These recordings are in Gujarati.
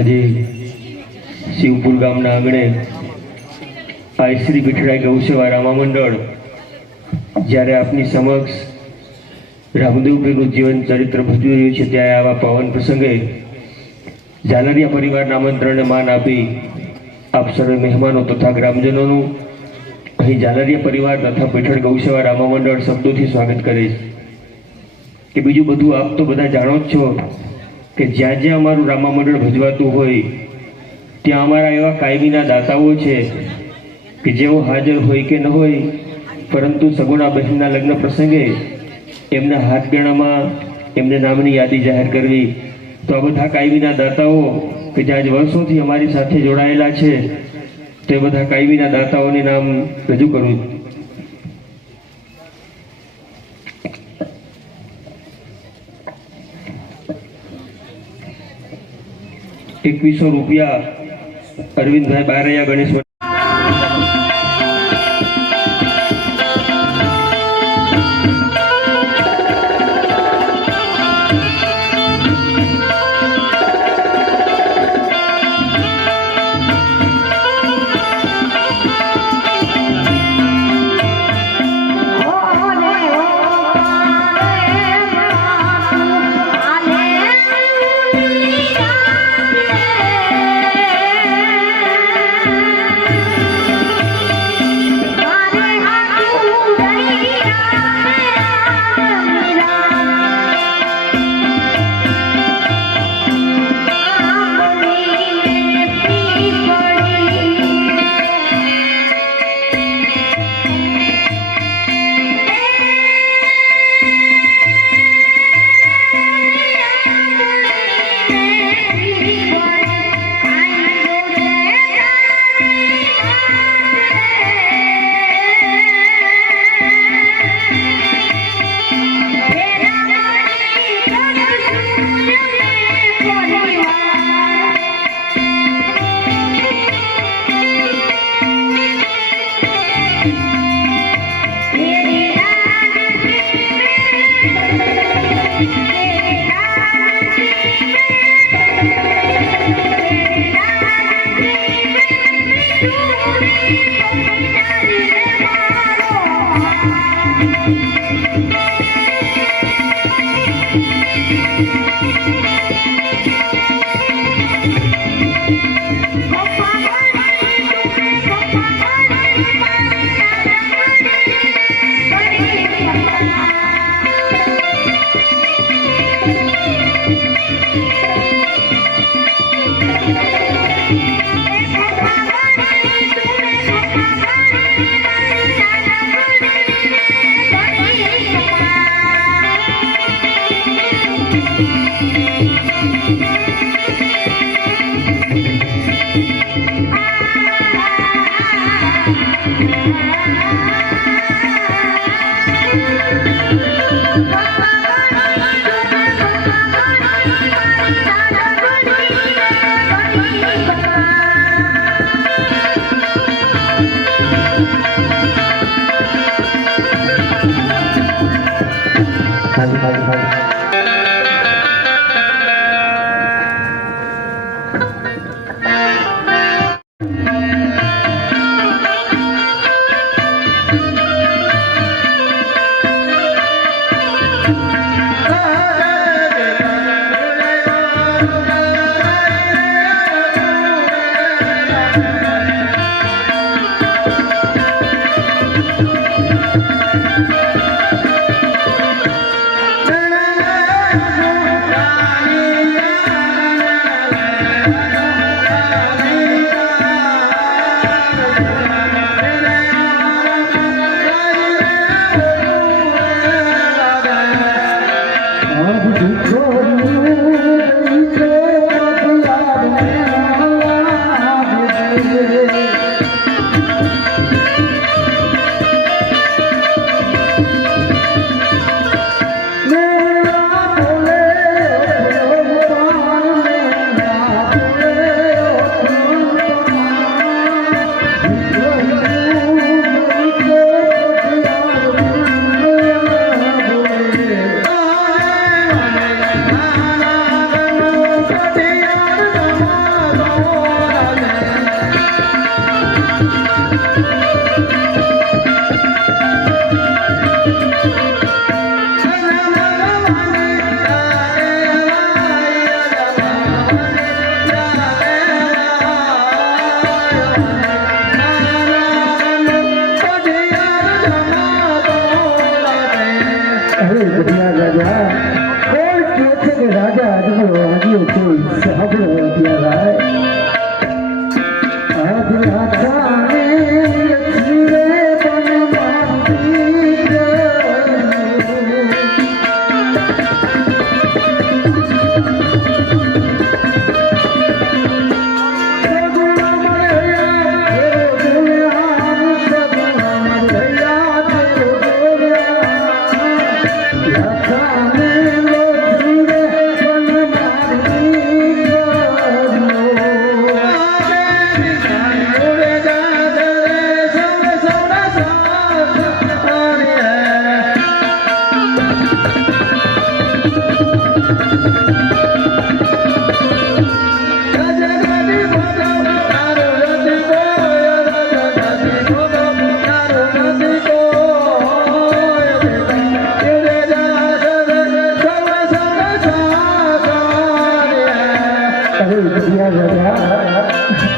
આજે શિવપુર ગામના આંગણે આ શ્રી વિઠળાઈ ગૌસેવા રામા મંડળ જ્યારે આપની સમક્ષ રામદેવભાઈનું જીવન ચરિત્ર ભજવી રહ્યું છે, ત્યારે આવા પાવન પ્રસંગે ઝાલરિયા પરિવારના આમંત્રણને માન આપી આપ સર્વે મહેમાનો તથા ગ્રામજનોનું અહીં ઝાલરિયા પરિવાર તથા વિઠળ ગૌસેવા રામા મંડળ શબ્દોથી સ્વાગત કરીશ. કે બીજું બધું આપ તો બધા જાણો જ છો કે જ્યાં જ્યાં અમારું રામા મંડળ ભજવાતું હોય ત્યાં અમારા એવા કાયમીના દાતાઓ છે કે જેઓ હાજર હોય કે ન હોય, પરંતુ સગુણા બહેનના લગ્ન પ્રસંગે એમના હાથ ગણામાં એમને નામની યાદી જાહેર કરવી. તો આ બધા કાયમીના દાતાઓ કે જે આજ વર્ષોથી અમારી સાથે જોડાયેલા છે, તે બધા કાયમીના દાતાઓને નામ રજૂ કરું. 2100 રૂપિયા અરવિંદભાઈ બારૈયા ગણેશ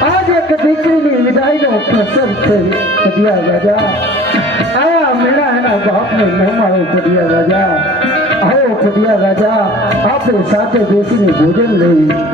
आज एक દીકરીની વિદાયનો પ્રસંગ છે કડિયા રાજા આવા મેળા એના બાપને ન મારો કડિયા રાજા આવો કડિયા રાજા આપણે સાથે બેસીને ભોજન લઈ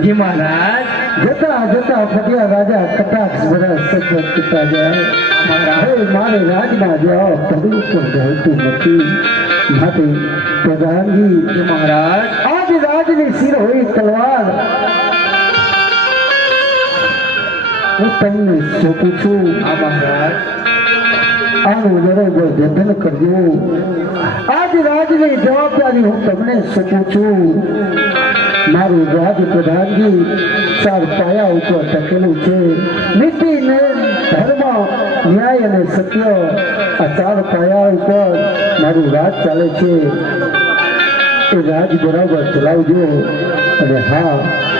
જી મહારાજ જતા જતા કડિયા રાજા કટાક્ષ બધા સજ્જન પિતા જાય હે મારે રાજમાં જાઓ પડવું પણ જતું નથી માટે પ્રધાનજી જી મહારાજ આજ રાજની શિર હોય તલવાર હું તમને સોંપું છું આ મહારાજ આનું બરોબર જતન કરજો આજ રાજની જવાબદારી હું તમને સોંપું છું મારું રાજ પ્રધાનજી ચાર પાયા ઉપર ટકેલું છે નીતિ ને ધર્મ ન્યાય અને સત્ય આ ચાર પાયા ઉપર મારું રાજ ચાલે છે એ રાજ બરાબર ચલાવજો અને હા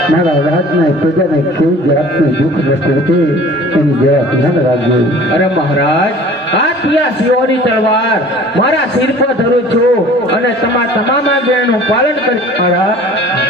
મારા રાજના પ્રજાને કોઈ જાતનું દુઃખ ન પહોંચે એની જરા ધ્યાન રાખજો અરે મહારાજ આ ત્યાં સિંહોની તલવાર મારા સિર પર ધરું છું અને તમામ આજ્ઞાનું પાલન કરી મહારાજ